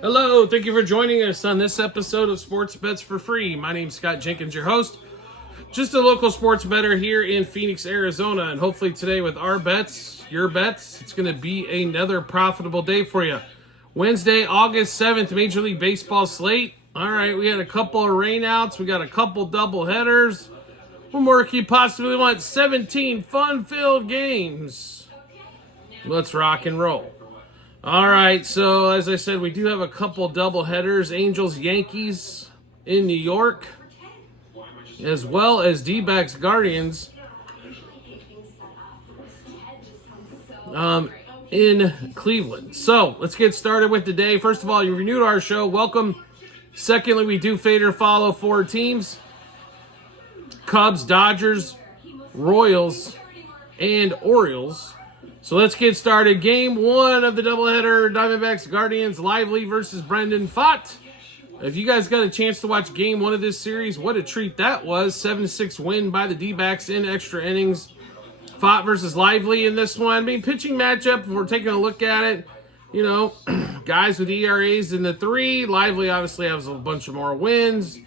Hello, thank you for joining us on this episode of Sports Bets for Free. My name's Scott Jenkins, your host. Just a local sports bettor here in Phoenix, Arizona, and hopefully today with our bets, your bets, it's going to be another profitable day for you. Wednesday, August 7th, Major League Baseball slate. All right, we had a couple of rainouts. We got a couple double headers. What more could you possibly want? 17 fun-filled games. Let's rock and roll. All right, so as I said, we do have a couple double headers. Angels, Yankees in New York, as well as D-backs, Guardians in Cleveland. So let's get started with the day. First of all, you're new to our show, welcome. Secondly, we do fade or follow four teams: Cubs, Dodgers, Royals, and Orioles. So let's get started. Game one of the doubleheader, Diamondbacks, Guardians, Lively versus Brendan Pfaadt. If you guys got a chance to watch game one of this series, what a treat that was. 7-6 win by the D-backs in extra innings. Pfaadt versus Lively in this one. I mean, pitching matchup, if we're taking a look at it, you know, guys with ERAs in the 3. Lively obviously has a bunch of more wins.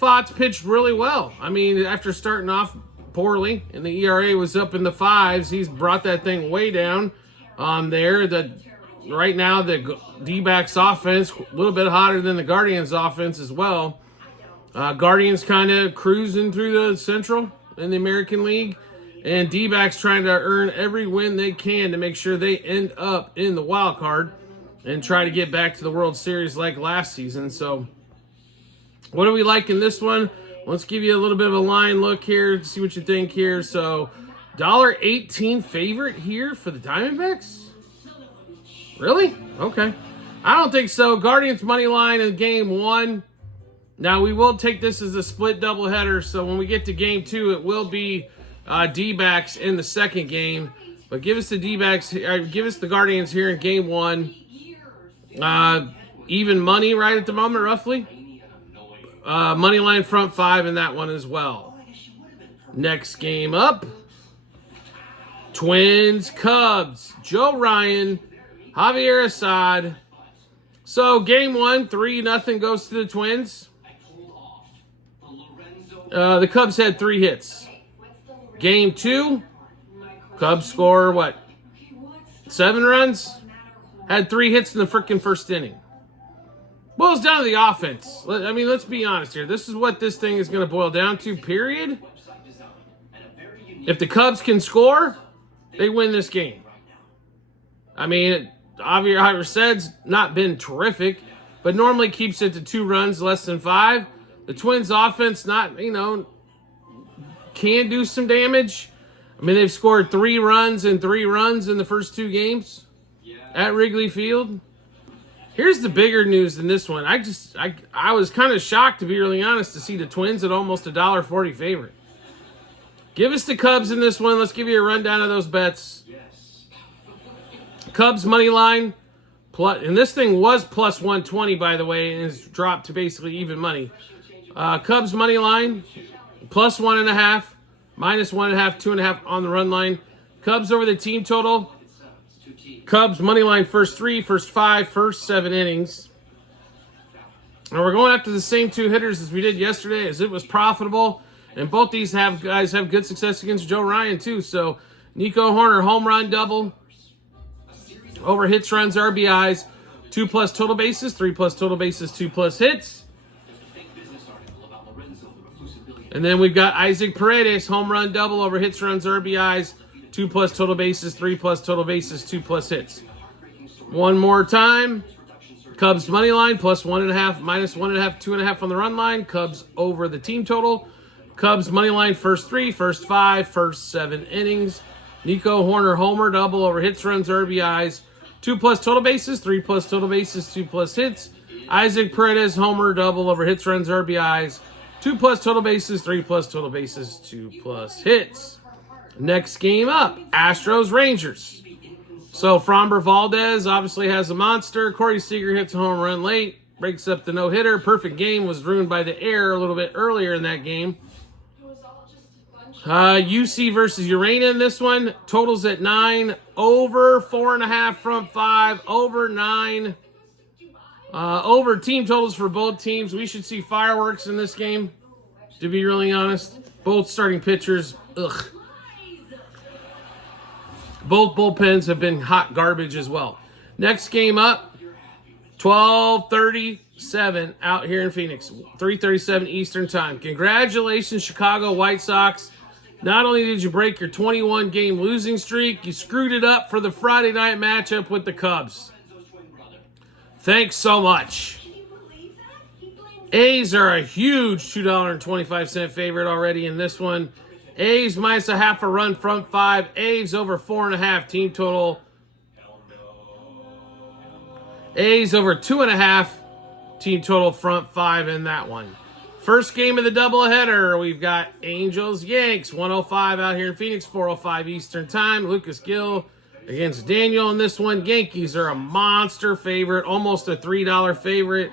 Pfaadt's pitched really well. I mean, after starting off poorly, and the ERA was up in the 5s. He's brought that thing way down there. Right now, the D-backs offense, a little bit hotter than the Guardians offense as well. Guardians kind of cruising through the Central in the American League, and D-backs trying to earn every win they can to make sure they end up in the wild card and try to get back to the World Series like last season. So what do we like in this one? Let's give you a little bit of a line look here to see what you think here. So, $1.18 favorite here for the Diamondbacks? Really? Okay. I don't think so. Guardians money line in game one. Now, we will take this as a split doubleheader, so when we get to game two, it will be D-backs in the second game. But give us the D-backs, give us the Guardians here in game one. Even money right at the moment, roughly. Money line front 5 in that one as well. Next game up, Twins, Cubs, Joe Ryan, Javier Assad. So game one, 3-0 goes to the Twins. The Cubs had 3 hits. Game 2, Cubs score what? 7 runs? Had 3 hits in the freaking first inning. Boils down to the offense. I mean, let's be honest here. This is what this thing is going to boil down to, period. If the Cubs can score, they win this game. I mean, Javier Assad's not been terrific, but normally keeps it to 2 runs, less than 5. The Twins' offense can do some damage. I mean, they've scored 3 runs and 3 runs in the first 2 games at Wrigley Field. Here's the bigger news than this one. I was kind of shocked, to be really honest, to see the Twins at almost $1.40 favorite. Give us the Cubs in this one. Let's give you a rundown of those bets. Cubs money line, and this thing was plus 120, by the way, and has dropped to basically even money. Cubs money line, plus 1.5, minus 1.5, 2.5 on the run line. Cubs over the team total. Cubs money line first 3, first 5, first 7 innings. And we're going after the same 2 hitters as we did yesterday, as it was profitable. And both these guys have good success against Joe Ryan too. So Nico Horner, home run double. Over hits, runs, RBIs. 2+ total bases, 3+ total bases, 2+ hits. And then we've got Isaac Paredes, home run double, over hits, runs, RBIs. 2+ total bases, 3+ total bases, 2+ hits. One more time. Cubs money line, plus 1.5, minus 1.5, 2.5 on the run line. Cubs over the team total. Cubs money line, first 3, first 5, first 7 innings. Nico Horner, homer double, over hits, runs, RBIs. 2+ total bases, 3+ total bases, 2+ hits. Isaac Paredes, homer double, over hits, runs, RBIs. 2+ total bases, 3+ total bases, 2+ hits. Next game up, Astros, Rangers. So Framber Valdez obviously has a monster. Corey Seager hits a home run late, breaks up the no-hitter. Perfect game was ruined by the error a little bit earlier in that game. UC versus Urena in this one. Totals at 9. Over 4.5 front 5. Over 9. Over team totals for both teams. We should see fireworks in this game, to be really honest. Both starting pitchers, ugh. Both bullpens have been hot garbage as well. Next game up, 12:37 out here in Phoenix, 3:37 Eastern Time. Congratulations, Chicago White Sox. Not only did you break your 21-game losing streak, you screwed it up for the Friday night matchup with the Cubs. Thanks so much. A's are a huge $2.25 favorite already in this one. A's minus a half a run front 5. A's over 4.5 team total. A's over 2.5 team total front 5 in that one. First game of the doubleheader, we've got Angels Yanks 105 out here in Phoenix, 4:05 Eastern Time. Lucas Gill against Daniel in this one. Yankees are a monster favorite, almost a $3 favorite.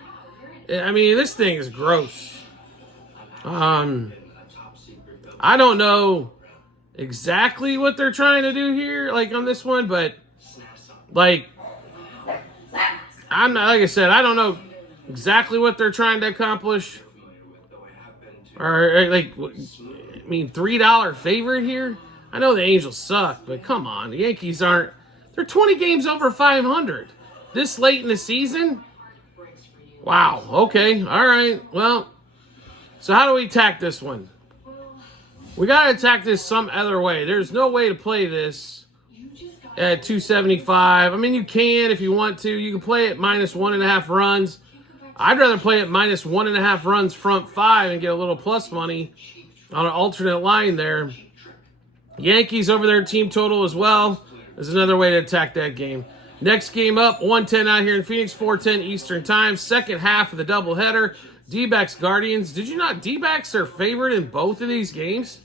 I mean, this thing is gross. I don't know exactly what they're trying to do here, like on this one, but like I'm not, like I said, I don't know exactly what they're trying to accomplish. Or like, I mean, $3 favorite here. I know the Angels suck, but come on, the Yankees aren't. They're 20 games over 500 this late in the season. Wow. Okay. All right. Well, so how do we attack this one? We got to attack this some other way. There's no way to play this at 275. I mean, you can if you want to. You can play it minus 1.5 runs. I'd rather play it minus 1.5 runs front 5 and get a little plus money on an alternate line there. Yankees over their team total as well is another way to attack that game. Next game up, 1:10 out here in Phoenix, 4:10 Eastern Time. Second half of the doubleheader. D-backs Guardians. Did you not? D-backs are favored in both of these games.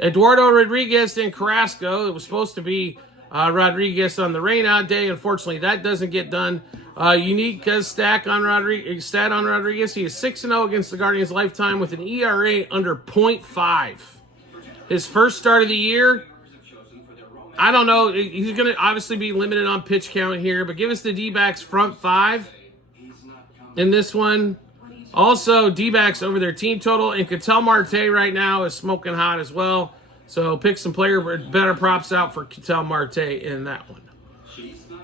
Eduardo Rodriguez and Carrasco. It was supposed to be Rodriguez on the rainout day. Unfortunately, that doesn't get done. Unique stat on Rodriguez. He is 6-0 against the Guardians lifetime with an ERA under 0.5. His first start of the year, I don't know. He's going to obviously be limited on pitch count here, but give us the D-backs front 5 in this one. Also, D-backs over their team total, and Ketel Marte right now is smoking hot as well. So pick some better props out for Ketel Marte in that one.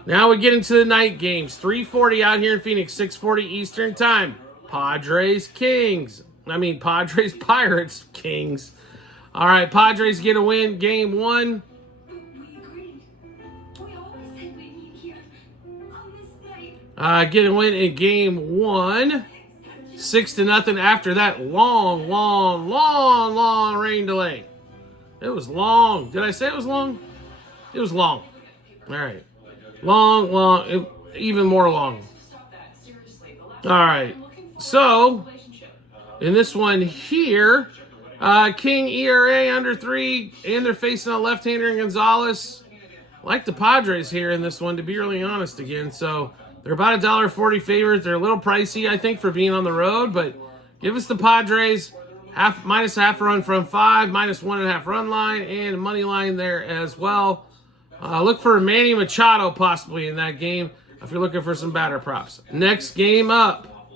Now we get into the night games. 3:40 out here in Phoenix, 6:40 Eastern Time. Padres Pirates Kings. All right, Padres get a win game 1. Get a win in game 1. 6-0 after that long rain delay. It was long. Did I say it was long? It was long. All right. Long, even more long. All right. So, in this one here, King ERA under 3, and they're facing a left-hander in Gonzalez. I like the Padres here in this one, to be really honest again. So, they're about $1.40 favorite. They're a little pricey, I think, for being on the road, but give us the Padres. Minus a half a run from 5, minus 1.5 run line, and a money line there as well. Look for Manny Machado possibly in that game if you're looking for some batter props. Next game up,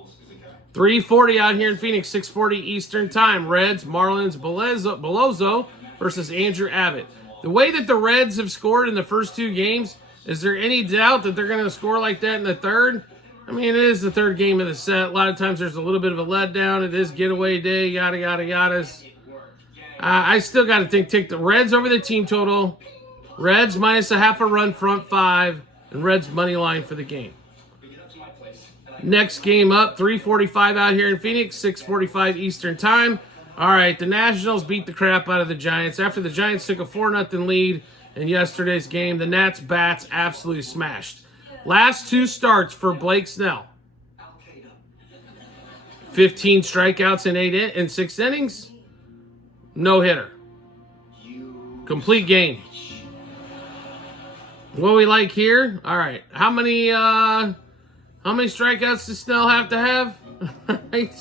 3:40 out here in Phoenix, 6:40 Eastern Time. Reds, Marlins, Belozo versus Andrew Abbott. The way that the Reds have scored in the first 2 games, is there any doubt that they're going to score like that in the third? I mean, it is the third game of the set. A lot of times there's a little bit of a letdown. It is getaway day, yada, yada, yadas. I still got to take the Reds over the team total. Reds minus a half a run front 5. And Reds money line for the game. Next game up, 3:45 out here in Phoenix, 6:45 Eastern Time. All right, the Nationals beat the crap out of the Giants. After the Giants took a 4-0 lead in yesterday's game, the Nats bats absolutely smashed. Last 2 starts for Blake Snell. 15 strikeouts in 6 innings. No hitter. Complete game. What we like here? All right. How many strikeouts does Snell have to have? Right.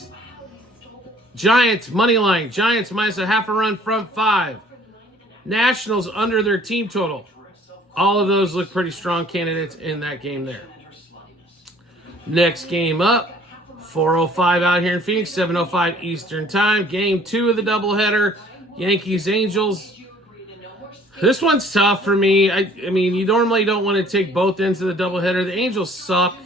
Giants money line. Giants minus a half a run front 5. Nationals under their team total. All of those look pretty strong candidates in that game there. Next game up, 4:05 out here in Phoenix, 7:05 Eastern Time. Game 2 of the doubleheader, Yankees-Angels. This one's tough for me. I mean, you normally don't want to take both ends of the doubleheader. The Angels suck.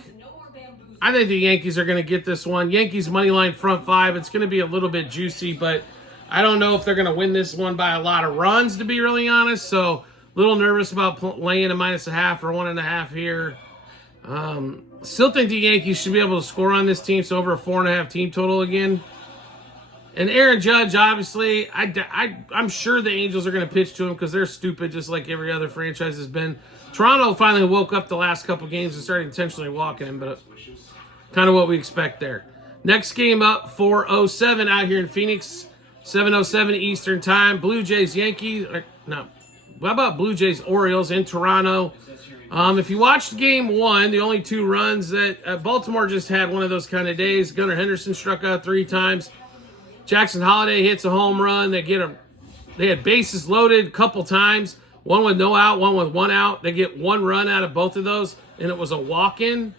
I think the Yankees are going to get this one. Yankees money line front 5. It's going to be a little bit juicy, but I don't know if they're going to win this one by a lot of runs, to be really honest. So a little nervous about laying a -0.5 or 1.5 here. Still think the Yankees should be able to score on this team, so over a 4.5 team total again. And Aaron Judge, obviously, I'm sure the Angels are going to pitch to him because they're stupid, just like every other franchise has been. Toronto finally woke up the last couple games and started intentionally walking him, but kind of what we expect there. Next game up, 4:07 out here in Phoenix, 7:07 Eastern Time. Blue Jays, Yankees. No, how about Blue Jays, Orioles in Toronto? If you watched game 1, the only 2 runs that Baltimore just had one of those kind of days. Gunnar Henderson struck out 3 times. Jackson Holiday hits a home run. They had bases loaded a couple times. One with no out, one with 1 out. They get 1 run out of both of those, and it was a walk-in.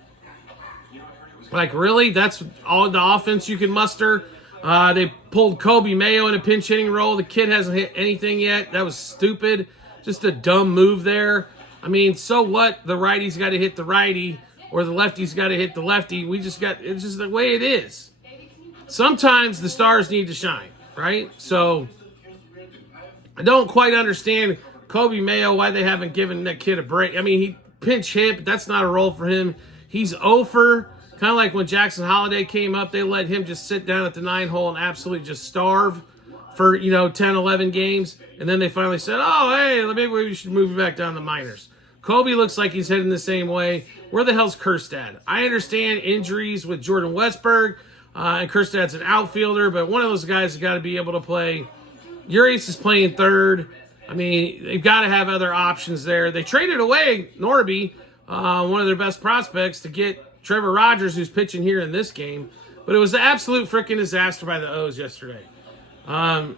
Like, really? That's all the offense you can muster? They pulled Kobe Mayo in a pinch hitting role. The kid hasn't hit anything yet. That was stupid. Just a dumb move there. I mean, so what? The righty's got to hit the righty, or the lefty's got to hit the lefty. It's just the way it is. Sometimes the stars need to shine, right? So I don't quite understand Kobe Mayo, why they haven't given that kid a break. I mean, he pinch hit, but that's not a role for him. He's over. Kind of like when Jackson Holiday came up, they let him just sit down at the 9-hole and absolutely just starve for, 10, 11 games. And then they finally said, oh, hey, maybe we should move him back down to minors. Kobe looks like he's heading the same way. Where the hell's Kjerstad? I understand injuries with Jordan Westberg, and Kjerstad's an outfielder, but one of those guys has got to be able to play. Urias is playing third. I mean, they've got to have other options there. They traded away Norby, one of their best prospects, to get Trevor Rogers, who's pitching here in this game. But it was an absolute freaking disaster by the O's yesterday. And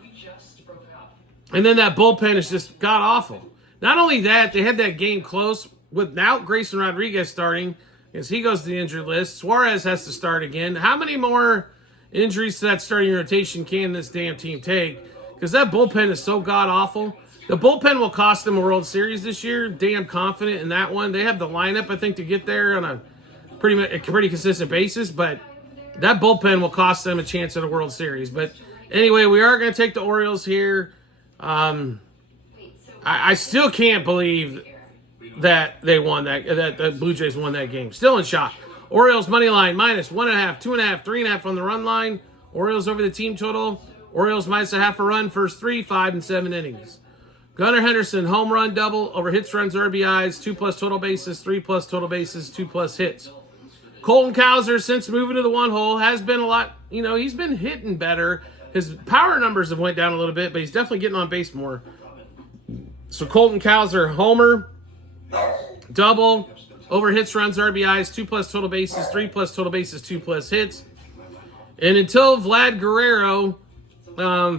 then that bullpen is just god-awful. Not only that, they had that game close without Grayson Rodriguez starting, as he goes to the injured list. Suarez has to start again. How many more injuries to that starting rotation can this damn team take? Because that bullpen is so god-awful. The bullpen will cost them a World Series this year. Damn confident in that one. They have the lineup, I think, to get there on a pretty consistent basis, but that bullpen will cost them a chance at a World Series. But anyway, we are going to take the Orioles here. I still can't believe that they won that the Blue Jays won that game. Still in shock. Orioles money line -1.5, 2.5, 3.5 on the run line. Orioles over the team total. Orioles -0.5 a run, first 3, 5, and 7 innings. Gunnar Henderson, home run double over hits, runs, RBIs, 2+ total bases, 3+ total bases, 2+ hits. Colton Cowser, since moving to the 1-hole, has been a lot, he's been hitting better. His power numbers have went down a little bit, but he's definitely getting on base more. So Colton Cowser, homer, double, over hits, runs, RBIs, 2+ total bases, 3+ total bases, 2+ hits. And until Vlad Guerrero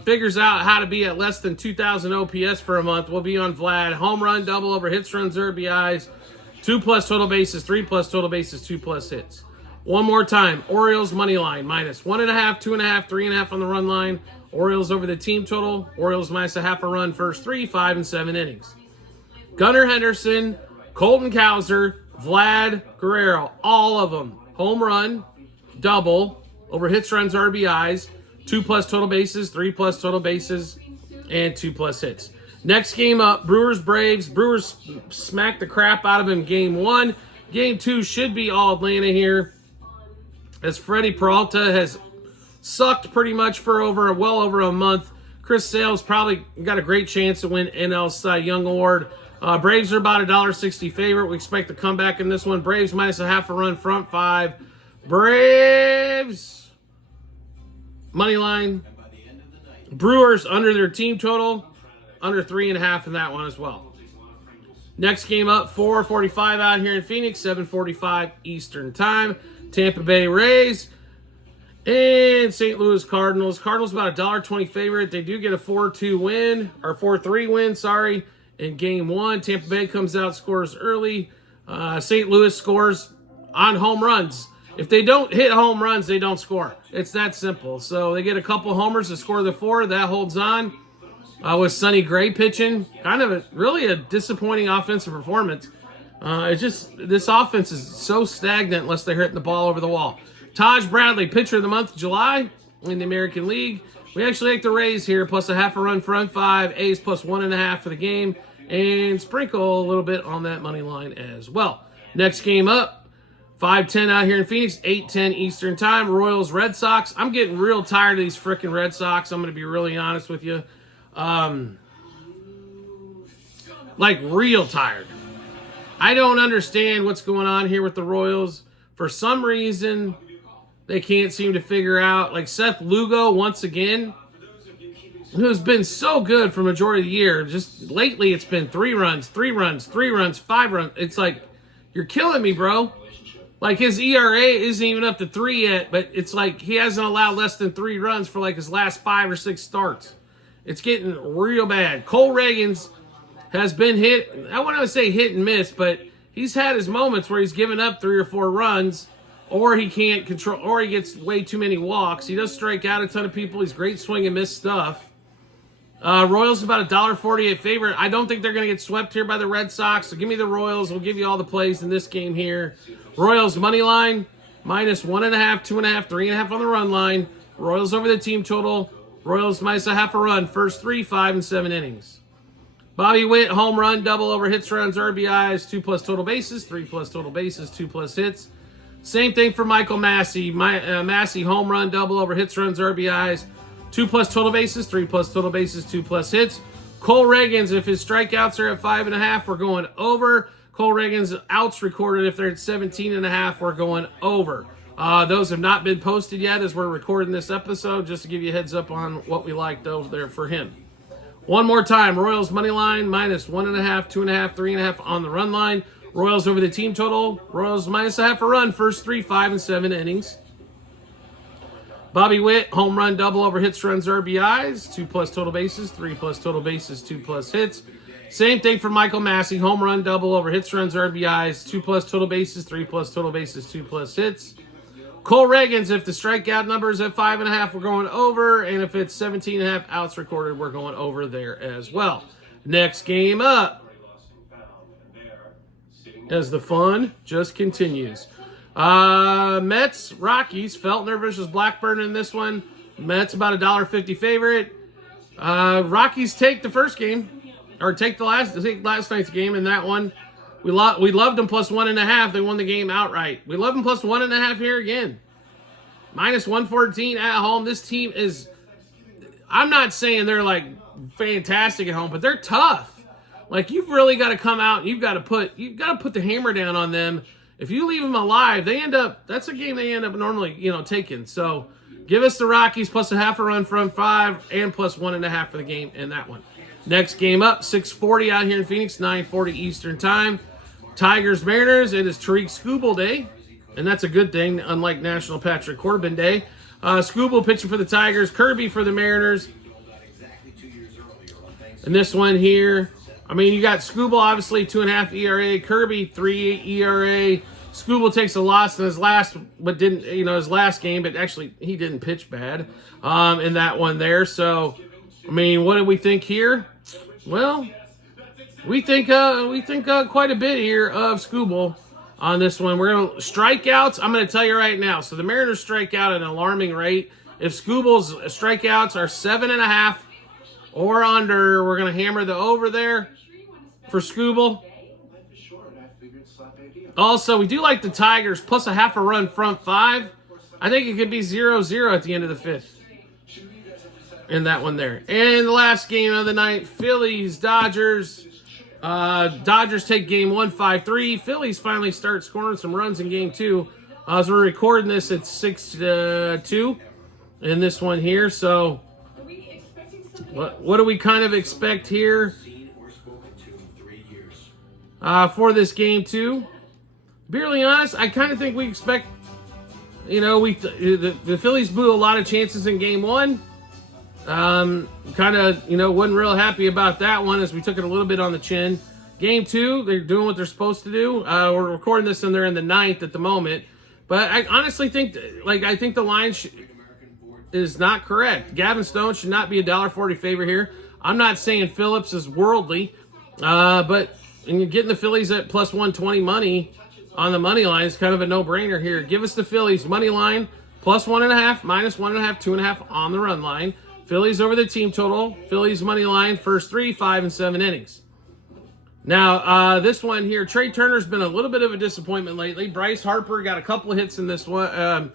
figures out how to be at less than 2,000 OPS for a month, we'll be on Vlad. Home run, double, over hits, runs, RBIs, 2+ total bases, 3+ total bases, 2+ hits. One more time. Orioles money line -1.5, 2.5, 3.5 on the run line. Orioles over the team total. Orioles -0.5 a run, first 3, 5, and 7 innings. Gunnar Henderson, Colton Cowser, Vlad Guerrero, all of them. Home run, double, over hits, runs, RBIs, 2+ total bases, 3+ total bases, and 2+ hits. Next game up, Brewers-Braves. Brewers smacked the crap out of him game 1. Game 2 should be all Atlanta here, as Freddie Peralta has sucked pretty much for well over a month. Chris Sale's probably got a great chance to win NL Cy Young Award. Braves are about a $1.60 favorite. We expect to come back in this one. Braves -0.5 a run, front 5. Braves money line. Brewers under their team total, under 3.5 in that one as well. Next game up, 4:45 out here in Phoenix, 7:45 Eastern Time. Tampa Bay Rays and St. Louis Cardinals. Cardinals about a $1.20 favorite. They do get a 4-2 win, or 4-3 win, in game 1. Tampa Bay comes out, scores early. St. Louis scores on home runs. If they don't hit home runs, they don't score. It's that simple. So they get a couple homers to score the 4. That holds on. With Sonny Gray pitching, kind of really a disappointing offensive performance. It's just this offense is so stagnant unless they're hitting the ball over the wall. Taj Bradley, pitcher of the month of July in the American League. We actually like the Rays here, plus a half a run front 5, A's plus 1.5 for the game, and sprinkle a little bit on that money line as well. Next game up, 5:10 out here in Phoenix, 8:10 Eastern Time, Royals Red Sox. I'm getting real tired of these freaking Red Sox. I'm going to be really honest with you. Like real tired. I don't understand what's going on here with the Royals. For some reason, they can't seem to figure out. Like Seth Lugo, once again, who's been so good for majority of the year. Just lately, it's been 3 runs, 3 runs, 3 runs, 5 runs. It's like, you're killing me, bro. Like his ERA isn't even up to 3 yet, but it's like he hasn't allowed less than 3 runs for like his last 5 or 6 starts. It's getting real bad. Cole Reagans has been hit. I want to say hit and miss, but he's had his moments where he's given up 3 or 4 runs, or he can't control, or he gets way too many walks. He does strike out a ton of people. He's great swing and miss stuff. Royals about $1.48 favorite. I don't think they're going to get swept here by the Red Sox. So give me the Royals. We'll give you all the plays in this game here. Royals money line minus 1.5, 2.5, 3.5 on the run line. Royals over the team total. Royals minus a half a run. First 3, 5, and 7 innings. Bobby Witt, home run, double over hits, runs, RBIs, 2+ total bases, 3+ total bases, 2+ hits. Same thing for Michael Massey. Massey, home run, double over hits, runs, RBIs, 2+ total bases, 3+ total bases, 2+ hits. Cole Reagans, if his strikeouts are at 5.5, we're going over. Cole Reagans outs recorded, if they're at 17.5, we're going over. Those have not been posted yet as we're recording this episode, just to give you a heads up on what we liked over there for him. One more time, Royals money line, minus 1.5, 2.5, 3.5 on the run line. Royals over the team total. Royals minus a half a run, first 3, 5, and 7 innings. Bobby Witt, home run, double over hits, runs, RBIs, 2+ total bases, 3+ total bases, 2+ hits. Same thing for Michael Massey, home run, double over hits, runs, RBIs, 2+ total bases, 3+ total bases, 2+ hits. Cole Reagans, if the strikeout number is at 5.5, we're going over. And if it's 17.5 outs recorded, we're going over there as well. Next game up, as the fun just continues. Mets, Rockies, Feltner versus Blackburn in this one. Mets about $1.50 favorite. Rockies take the first game, or take last night's game in that one. We loved them plus 1.5. They won the game outright. We love them plus 1.5 here again. Minus 114 at home. This team is, I'm not saying they're like fantastic at home, but they're tough. Like you've really got to come out. You've got to put the hammer down on them. If you leave them alive, that's a game they end up normally, taking. So give us the Rockies plus a half a run front 5 and plus 1.5 for the game in that one. Next game up, 6:40 out here in Phoenix, 9:40 Eastern Time. Tigers, Mariners, it is Tariq Skubal Day, and that's a good thing, unlike National Patrick Corbin Day. Skubal pitching for the Tigers, Kirby for the Mariners. And this one here, you got Skubal, obviously, 2.5 ERA, Kirby, 3 ERA. Skubal takes a loss in his last game, but actually he didn't pitch bad in that one there. So, what do we think here? Well, we think quite a bit here of Skubal on this one. We're going to strikeouts. I'm going to tell you right now. So the Mariners strike out at an alarming rate. If Skubal's strikeouts are 7.5 or under, we're going to hammer the over there for Skubal. Also, we do like the Tigers plus a half a run front 5. I think it could be 0-0 at the end of the 5th. In that one there. And the last game of the night, Phillies, Dodgers. Dodgers take game 1, 5-3. Phillies finally start scoring some runs in game 2. As we're recording this, it's 6-2 in this one here. So, what do we kind of expect here for this game 2? To be really honest, I kind of think we expect, the Phillies blew a lot of chances in game 1. Wasn't real happy about that one as we took it a little bit on the chin. Game 2, they're doing what they're supposed to do. We're recording this and they're in the 9th at the moment. But I honestly think, I think the line is not correct. Gavin Stone should not be a $1.40 favorite here. I'm not saying Phillips is worldly, but getting the Phillies at plus 120 money on the money line is kind of a no-brainer here. Give us the Phillies money line, plus 1.5, minus 1.5, 2.5 on the run line. Phillies over the team total. Phillies money line, first 3, 5, and 7 innings. Now, this one here, Trey Turner's been a little bit of a disappointment lately. Bryce Harper got a couple of hits in this one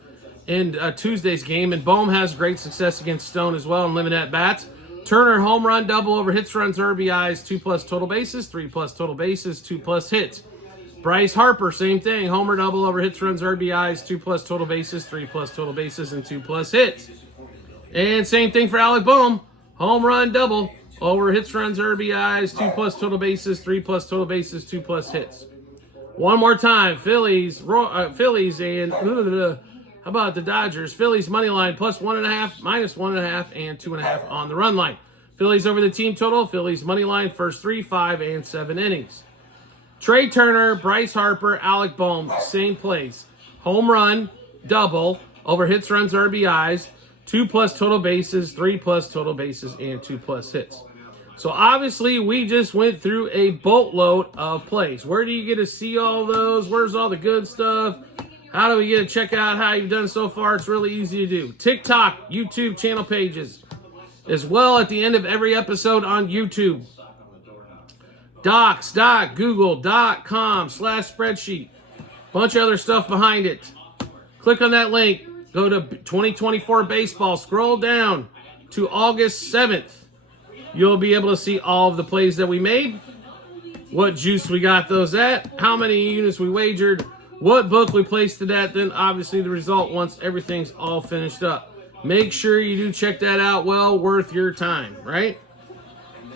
in Tuesday's game, and Bohm has great success against Stone as well in limited at-bats. Turner, home run, double over hits, runs, RBIs, 2+ total bases, 3+ total bases, 2+ hits. Bryce Harper, same thing, homer, double over hits, runs, RBIs, 2+ total bases, 3+ total bases, and 2+ hits. And same thing for Alec Bohm, home run, double over hits, runs, RBIs, 2+ total bases, 3+ total bases, 2+ hits. One more time, Phillies, and how about the Dodgers? Phillies money line, plus 1.5, minus 1.5, and 2.5 on the run line. Phillies over the team total. Phillies money line, first 3, 5, and 7 innings. Trey Turner, Bryce Harper, Alec Bohm, same place. Home run, double over hits, runs, RBIs, 2+ total bases, 3+ total bases, and 2+ hits. So obviously we just went through a boatload of plays. Where do you get to see all those? Where's all the good stuff? How do we get to check out how you've done so far? It's really easy to do. TikTok, YouTube channel pages, as well at the end of every episode on YouTube. docs.google.com/spreadsheet. Bunch of other stuff behind it. Click on that link. Go to 2024 baseball. Scroll down to August 7th. You'll be able to see all of the plays that we made, what juice we got those at, how many units we wagered, what book we placed it at, then obviously the result once everything's all finished up. Make sure you do check that out. Well worth your time, right?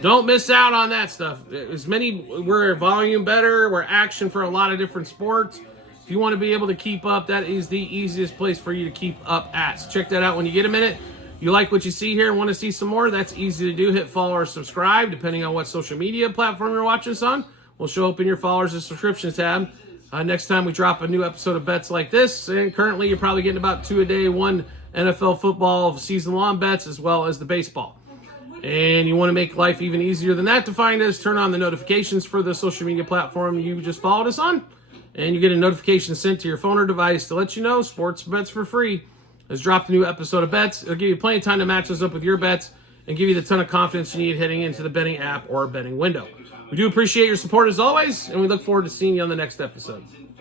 Don't miss out on that stuff. We're volume better, we're action for a lot of different sports. If you want to be able to keep up, that is the easiest place for you to keep up at. So check that out when you get a minute. You like what you see here and want to see some more, that's easy to do. Hit follow or subscribe, depending on what social media platform you're watching us on. We'll show up in your followers and subscriptions tab next time we drop a new episode of bets like this. And currently, you're probably getting about 2 a day, 1 NFL football season-long bets, as well as the baseball. And you want to make life even easier than that to find us, turn on the notifications for the social media platform you just followed us on, and you get a notification sent to your phone or device to let you know Sports Bets for Free has dropped a new episode of bets. It'll give you plenty of time to match those up with your bets and give you the ton of confidence you need heading into the betting app or betting window. We do appreciate your support as always, and we look forward to seeing you on the next episode.